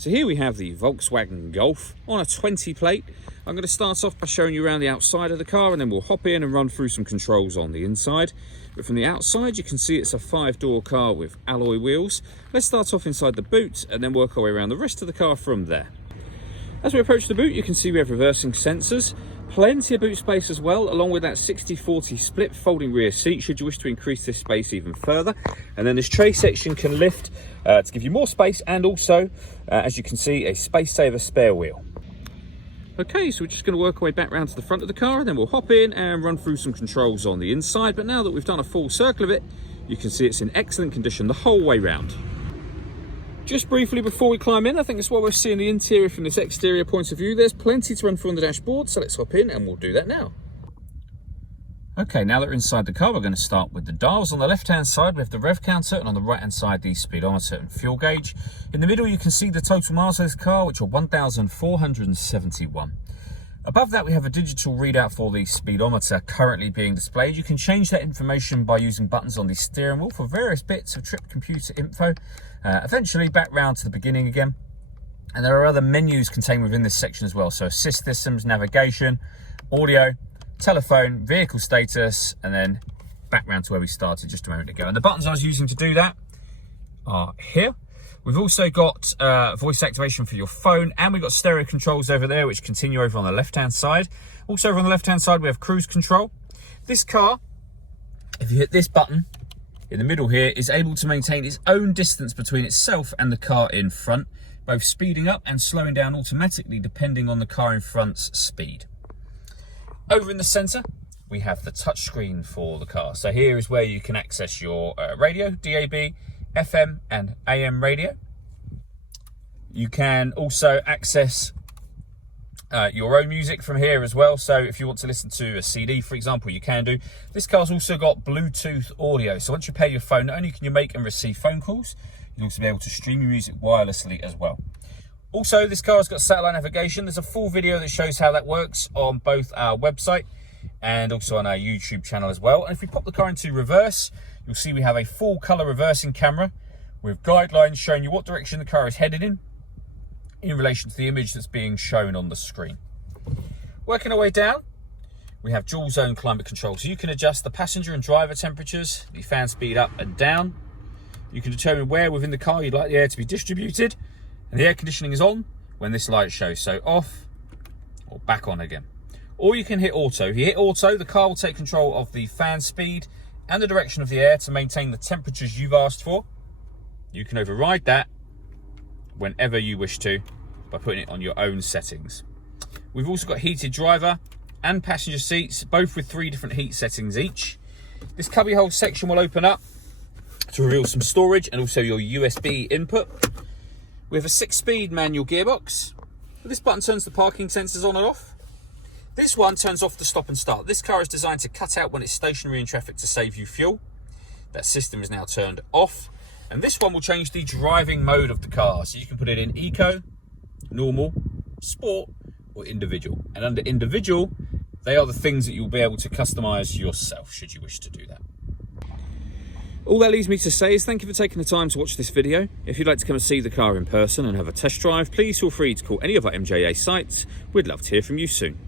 So here we have the Volkswagen Golf on a 20 plate. I'm going to start off by showing you around the outside of the car, and then we'll hop in and run through some controls on the inside. But from the outside, you can see it's a 5-door car with alloy wheels. Let's start off inside the boot and then work our way around the rest of the car from there. As we approach the boot, you can see we have reversing sensors. Plenty of boot space as well, along with that 60-40 split folding rear seat should you wish to increase this space even further. And then this tray section can lift to give you more space, and also, as you can see, a space saver spare wheel. Okay, so we're just going to work our way back round to the front of the car, and then we'll hop in and run through some controls on the inside. But now that we've done a full circle of it, you can see it's in excellent condition the whole way round. Just briefly before we climb in, I think that's what we're seeing the interior from this exterior point of view. There's plenty to run through on the dashboard, so let's hop in and we'll do that now. Okay, now that we're inside the car, we're going to start with the dials. On the left-hand side, we have the rev counter, and on the right-hand side, the speedometer and fuel gauge. In the middle, you can see the total miles of this car, which are 1,471. Above that, we have a digital readout for the speedometer currently being displayed. You can change that information by using buttons on the steering wheel for various bits of trip computer info. Eventually back round to the beginning again. And there are other menus contained within this section as well. So assist systems, navigation, audio, telephone, vehicle status, and then back round to where we started just a moment ago. And the buttons I was using to do that are here. We've also got voice activation for your phone, and we've got stereo controls over there, which continue over on the left-hand side. Also over on the left-hand side, we have cruise control. This car, if you hit this button in the middle here, is able to maintain its own distance between itself and the car in front, both speeding up and slowing down automatically depending on the car in front's speed. Over in the centre, we have the touchscreen for the car. So here is where you can access your radio, DAB, FM and AM radio. You can also access your own music from here as well. So if you want to listen to a CD, for example, you can do. This car's also got Bluetooth audio. So once you pair your phone, not only can you make and receive phone calls, you'll also be able to stream your music wirelessly as well. Also, this car's got satellite navigation. There's a full video that shows how that works on both our website and also on our YouTube channel as well. And if we pop the car into reverse, you'll see we have a full colour reversing camera with guidelines showing you what direction the car is headed in relation to the image that's being shown on the screen. Working our way down, we have dual zone climate control. So you can adjust the passenger and driver temperatures, the fan speed up and down. You can determine where within the car you'd like the air to be distributed. And the air conditioning is on when this light shows, so off or back on again. Or you can hit auto. If you hit auto, the car will take control of the fan speed and the direction of the air to maintain the temperatures you've asked for. You can override that whenever you wish to by putting it on your own settings. We've also got heated driver and passenger seats, both with 3 different heat settings each. This cubbyhole section will open up to reveal some storage and also your USB input. We have a 6-speed manual gearbox. This button turns the parking sensors on and off. This one turns off the stop and start. This car is designed to cut out when it's stationary in traffic to save you fuel. That system is now turned off. And this one will change the driving mode of the car. So you can put it in eco, normal, sport, or individual. And under individual, they are the things that you'll be able to customize yourself should you wish to do that. All that leaves me to say is thank you for taking the time to watch this video. If you'd like to come and see the car in person and have a test drive, please feel free to call any of our MJA sites. We'd love to hear from you soon.